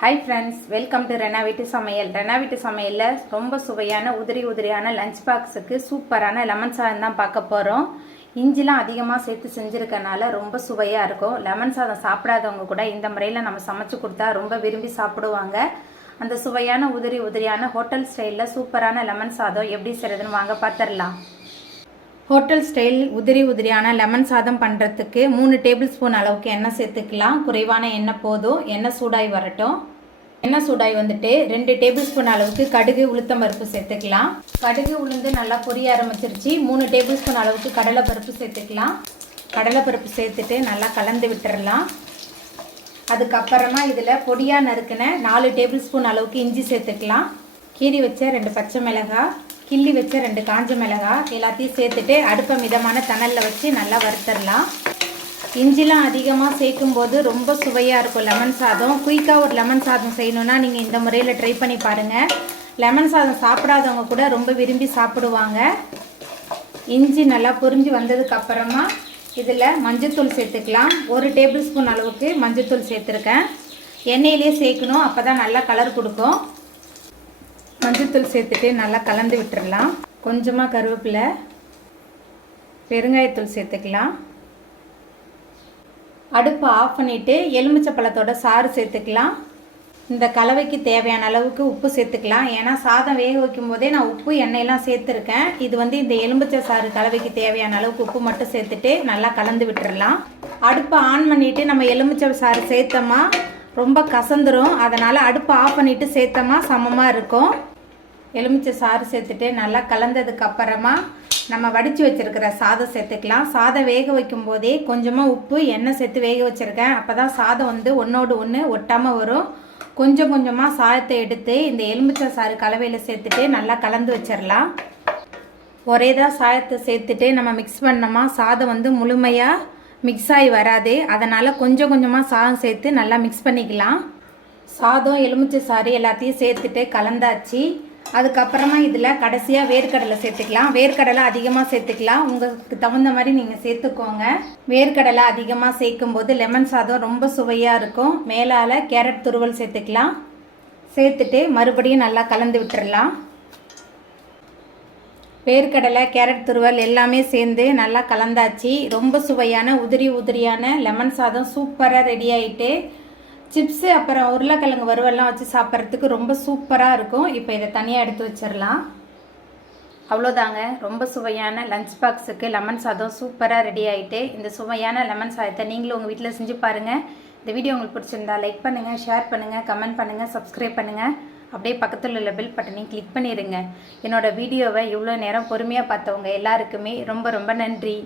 Hi friends, welcome to Rena வீட்டு சமையல். ரெனா வீட்டு சமையலில் ரொம்ப சுவையான உதிரியான லஞ்ச் பாக்ஸுக்கு சூப்பரான லெமன் சாதம் தான் பார்க்க போகிறோம். இஞ்சிலாம் அதிகமாக சேர்த்து செஞ்சுருக்கனால ரொம்ப சுவையாக இருக்கும். லெமன் சாதம் சாப்பிடாதவங்க கூட இந்த முறையில் நம்ம சமைச்சு கொடுத்தா ரொம்ப விரும்பி சாப்பிடுவாங்க. அந்த சுவையான உதிரியான ஹோட்டல் ஸ்டைலில் சூப்பரான லெமன் சாதம் எப்படி செய்கிறதுன்னு வாங்க பார்த்துடலாம். ஹோட்டல் ஸ்டைல் உதிரியான லெமன் சாதம் பண்ணுறதுக்கு 3 டேபிள் ஸ்பூன் அளவுக்கு எண்ணெய் சேர்த்துக்கலாம். குறைவான எண்ணெய் போதும். எண்ணெய் சூடாகி வரட்டும். எண்ணெய் சூடாகி வந்துட்டு 2 டேபிள் ஸ்பூன் அளவுக்கு கடுகு உளுத்தம் பருப்பு சேர்த்துக்கலாம். கடுகு உளுந்து நல்லா பொரிய ஆரம்பிச்சிருச்சு. 3 டேபிள் ஸ்பூன் அளவுக்கு கடலைப்பருப்பு சேர்த்துக்கலாம். கடலைப்பருப்பு சேர்த்துட்டு நல்லா கலந்து விட்டுறலாம். அதுக்கப்புறமா இதில் பொடியாக நறுக்கின 4 டேபிள் ஸ்பூன் அளவுக்கு இஞ்சி சேர்த்துக்கலாம். கீரி வச்ச 2 பச்சை மிளகாய், கிள்ளி வச்ச 2 காஞ்ச மிளகாய் எல்லாத்தையும் சேர்த்துட்டு அடுப்பை மிதமான தணலில் வச்சு நல்லா வறுத்தரலாம். இஞ்சிலாம் அதிகமாக சேர்க்கும் போது ரொம்ப சுவையாக இருக்கும் லெமன் சாதம். குயிக்காக ஒரு லெமன் சாதம் செய்யணுன்னா நீங்கள் இந்த முறையில் ட்ரை பண்ணி பாருங்கள். லெமன் சாதம் சாப்பிடாதவங்க கூட ரொம்ப விரும்பி சாப்பிடுவாங்க. இஞ்சி நல்லா பொரிஞ்சு வந்ததுக்கப்புறமா இதில் மஞ்சத்தூள் சேர்த்துக்கலாம். 1 டேபிள் ஸ்பூன் அளவுக்கு மஞ்சத்தூள் சேர்த்துருக்கேன். எண்ணெயிலே சேர்க்கணும், அப்போ தான் நல்லா கலர் கொடுக்கும். மஞ்சத்தூள் சேர்த்துட்டு நல்லா கலந்து விட்டுறலாம். கொஞ்சமாக கருவேப்பிலை, பெருங்காயத்தூள் சேர்த்துக்கலாம். அடுப்பை ஆஃப் பண்ணிவிட்டு எலுமிச்சை பழத்தோட சாறு சேர்த்துக்கலாம். இந்த கலவைக்கு தேவையான அளவுக்கு உப்பு சேர்த்துக்கலாம். ஏன்னா சாதம் வேக வைக்கும் போதே நான் உப்பு எண்ணெயெல்லாம் சேர்த்துருக்கேன். இது இந்த எலுமிச்சை சாறு கலவைக்கு தேவையான அளவுக்கு உப்பு மட்டும் சேர்த்துட்டு நல்லா கலந்து விட்டுறலாம். அடுப்பை ஆன் பண்ணிவிட்டு நம்ம எலுமிச்சை சாறு சேர்த்தோமா ரொம்ப கசந்துரும். அதனால் அடுப்பை ஆஃப் பண்ணிவிட்டு சேர்த்தோமா சமமாக இருக்கும். எலுமிச்சை சாறு சேர்த்துட்டு நல்லா கலந்ததுக்கு அப்புறமா நம்ம வடித்து வச்சுருக்கிற சாதம் சேர்த்துக்கலாம். சாதம் வேக வைக்கும் போதே கொஞ்சமாக உப்பு எண்ணெய் சேர்த்து வேக வச்சுருக்கேன். அப்போ தான் சாதம் ஒன்றோடு ஒன்று ஒட்டாமல் வரும். கொஞ்சமாக சாதத்தை எடுத்து இந்த எலுமிச்சை சாறு கலவையில் சேர்த்துட்டு நல்லா கலந்து வச்சிடலாம். ஒரே தான் சாதத்தை சேர்த்துட்டு நம்ம மிக்ஸ் பண்ணோமா சாதம் முழுமையாக மிக்ஸ் ஆகி வராது. அதனால் கொஞ்சமாக சாதம் சேர்த்து நல்லா மிக்ஸ் பண்ணிக்கலாம். சாதம் எலுமிச்சை சாறு எல்லாத்தையும் சேர்த்துட்டு கலந்தாச்சு. அதுக்கப்புறமா இதில் கடைசியாக வேர்க்கடலை சேர்த்துக்கலாம். வேர்க்கடலை அதிகமாக சேர்த்துக்கலாம். உங்களுக்கு தகுந்த மாதிரி நீங்கள் சேர்த்துக்கோங்க. வேர்க்கடலை அதிகமாக சேர்க்கும்போது லெமன் சாதம் ரொம்ப சுவையாக இருக்கும். மேலால் கேரட் துருவல் சேர்த்துக்கலாம். சேர்த்துட்டு மறுபடியும் நல்லா கலந்து விட்டுறலாம். வேர்க்கடலை கேரட் துருவல் எல்லாமே சேர்ந்து நல்லா கலந்தாச்சு. ரொம்ப சுவையான உதிரியான லெமன் சாதம் சூப்பராக ரெடி ஆகிட்டு சிப்ஸு அப்புறம் உருளைக்கிழங்கு வறுவல்லாம் வச்சு சாப்பிட்றதுக்கு ரொம்ப சூப்பராக இருக்கும். இப்போ இதை தனியாக எடுத்து வச்சிடலாம். அவ்வளோதாங்க, ரொம்ப சுவையான லஞ்ச் பாக்ஸுக்கு லெமன் சாதம் சூப்பராக ரெடி ஆகிட்டு. இந்த சுவையான லெமன் சாதத்தை நீங்களும் உங்கள் வீட்டில் செஞ்சு பாருங்கள். இந்த வீடியோ உங்களுக்கு பிடிச்சிருந்தா லைக் பண்ணுங்கள், ஷேர் பண்ணுங்கள், கமெண்ட் பண்ணுங்கள், சப்ஸ்கிரைப் பண்ணுங்கள். அப்படியே பக்கத்தில் உள்ள பெல் பட்டனையும் கிளிக் பண்ணிடுங்க. என்னோடய வீடியோவை இவ்வளோ நேரம் பொறுமையாக பார்த்தவங்க எல்லாருக்குமே ரொம்ப நன்றி.